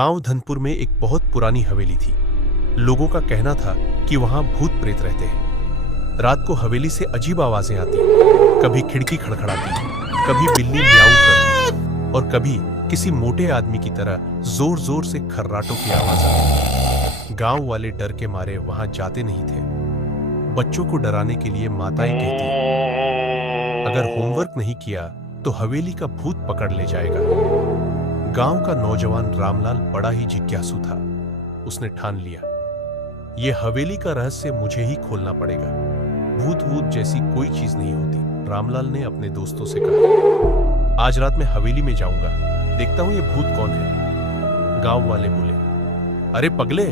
गांव धनपुर में एक बहुत पुरानी हवेली थी। लोगों का कहना था कि वहां भूत प्रेत रहते हैं। रात को हवेली से अजीब आवाजें आती, कभी खिड़की खड़खड़ाती, कभी बिल्ली म्याऊ करती और कभी किसी मोटे आदमी की तरह जोर जोर से खर्राटों की आवाज आती। गांव वाले डर के मारे वहां जाते नहीं थे। बच्चों को डराने के लिए माताएं कहती, अगर होमवर्क नहीं किया तो हवेली का भूत पकड़ ले जाएगा। गांव का नौजवान रामलाल बड़ा ही जिज्ञासु था। उसने ठान लिया, यह हवेली का रहस्य मुझे ही खोलना पड़ेगा। भूत वूत जैसी कोई चीज नहीं होती। रामलाल ने अपने दोस्तों से कहा, आज रात मैं हवेली में जाऊंगा, देखता हूं ये भूत कौन है। गांव वाले बोले, अरे पगले,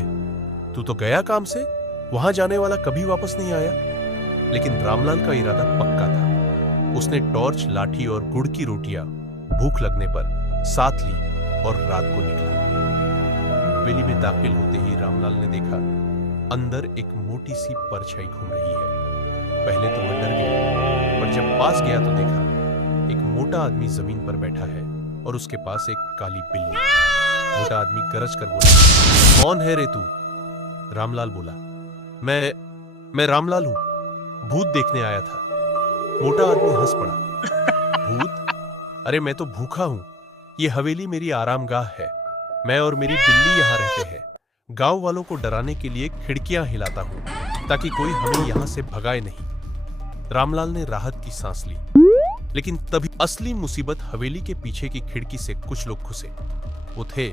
तू तो गया काम से, वहां जाने वाला कभी वापस नहीं आया। लेकिन रामलाल का इरादा पक्का था। उसने टॉर्च, लाठी और गुड़ की रोटियां भूख लगने पर साथ ली और रात को निकला। हवेली में दाखिल होते ही रामलाल ने देखा, अंदर एक मोटी सी परछाई घूम रही है। पहले तो वह डर गया, पर जब पास गया तो देखा एक मोटा आदमी जमीन पर बैठा है और उसके पास एक काली बिल्ली। मोटा आदमी गरज कर बोला, कौन है रे तू? रामलाल बोला, मैं रामलाल हूं, भूत देखने आया था। मोटा आदमी हंस पड़ा, भूत? अरे मैं तो भूखा हूं, ये हवेली मेरी आरामगाह है, मैं और मेरी बिल्ली यहां रहते हैं। गांव वालों को डराने के लिए खिड़कियां हिलाता हूं ताकि कोई हमें यहां से भगाए नहीं। रामलाल ने राहत की सांस ली, लेकिन तभी असली मुसीबत हवेली के पीछे की खिड़की से कुछ लोग घुसे। वो थे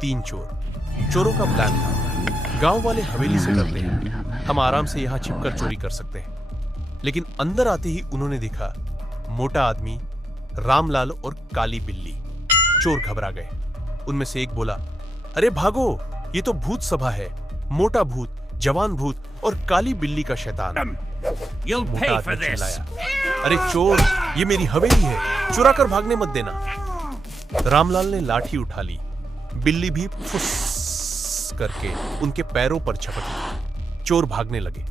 3 चोर। चोरों का प्लान था, गांव वाले हवेली से डरते हैं, हम आराम से यहां छिपकर चोरी कर सकते हैं। लेकिन अंदर आते ही उन्होंने देखा मोटा आदमी, रामलाल और काली बिल्ली। चोर घबरा गए। उनमें से एक बोला, अरे भागो, ये तो भूत सभा है, मोटा भूत, जवान भूत और काली बिल्ली का शैतान। मोटा आदमी चिल्लाया, अरे चोर, ये मेरी हवेली है, चुरा कर भागने मत देना। रामलाल ने लाठी उठा ली। बिल्ली भी फुस करके उनके पैरों पर झपटी। चोर भागने लगे,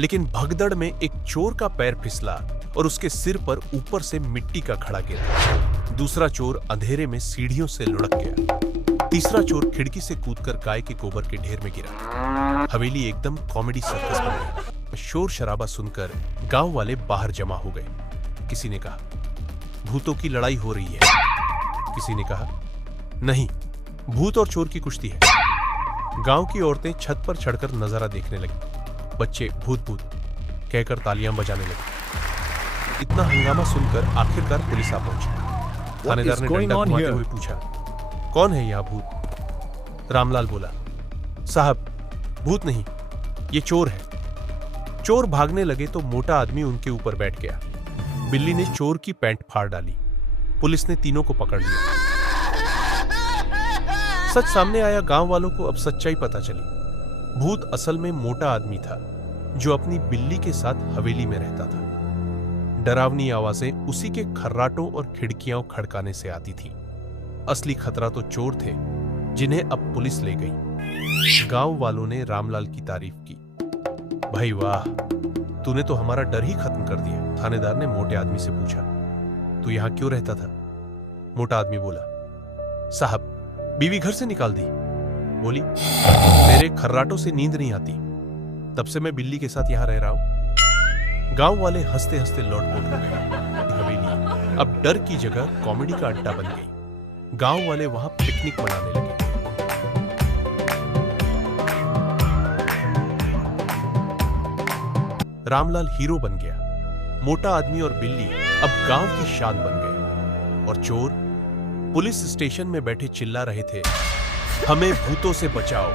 लेकिन भगदड़ में एक चोर का पैर फिसला और उसके सिर पर ऊपर से मिट्टी का घड़ा गिरा। दूसरा चोर अंधेरे में सीढ़ियों से लुढ़क गया। तीसरा चोर खिड़की से कूदकर गाय के गोबर के ढेर में गिरा। हवेली एकदम कॉमेडी सर्कस बन गई। शोर शराबा सुनकर गांव वाले बाहर जमा हो गए। किसी ने कहा, भूतों की लड़ाई हो रही है। किसी ने कहा, नहीं, भूत और चोर की कुश्ती है। गांव की औरतें छत पर चढ़कर नजारा देखने लगी। बच्चे भूत भूत कहकर तालियां बजाने लगे। इतना हंगामा सुनकर आखिरकार पुलिस आ पहुंची। थानेदार ने डंडा घुमाते हुए पूछा, कौन है यहाँ भूत? रामलाल बोला, साहब, भूत नहीं, ये चोर है। चोर भागने लगे तो मोटा आदमी उनके ऊपर बैठ गया। बिल्ली ने चोर की पैंट फाड़ डाली। पुलिस ने तीनों को पकड़ लिया। सच सामने आया। गांव वालों को अब सच्चाई पता चली। भूत असल में मोटा आदमी था जो अपनी बिल्ली के साथ हवेली में रहता था। डरावनी आवाजें उसी के खर्राटों और खिड़कियां खड़काने से आती थी। असली खतरा तो चोर थे, जिन्हें अब पुलिस ले गई। गांव वालों ने रामलाल की तारीफ की। भाई वाह, तूने तो हमारा डर ही खत्म कर दिया। थानेदार ने मोटे आदमी से पूछा, तू यहां क्यों रहता था? मोटा आदमी बोला, साहब, बीवी घर से निकाल दी। बोली, तेरे खर्राटों से नींद नहीं आती, तब से मैं बिल्ली के साथ यहां रह रहा हूं। गांव वाले हंसते हंसते लौटपोट हो गए। हवेली अब डर की जगह कॉमेडी का अड्डा बन गई। गांव वाले वहां पिकनिक मनाने लगे। रामलाल हीरो बन गया। मोटा आदमी और बिल्ली अब गांव की शान बन गए। और चोर पुलिस स्टेशन में बैठे चिल्ला रहे थे, हमें भूतों से बचाओ।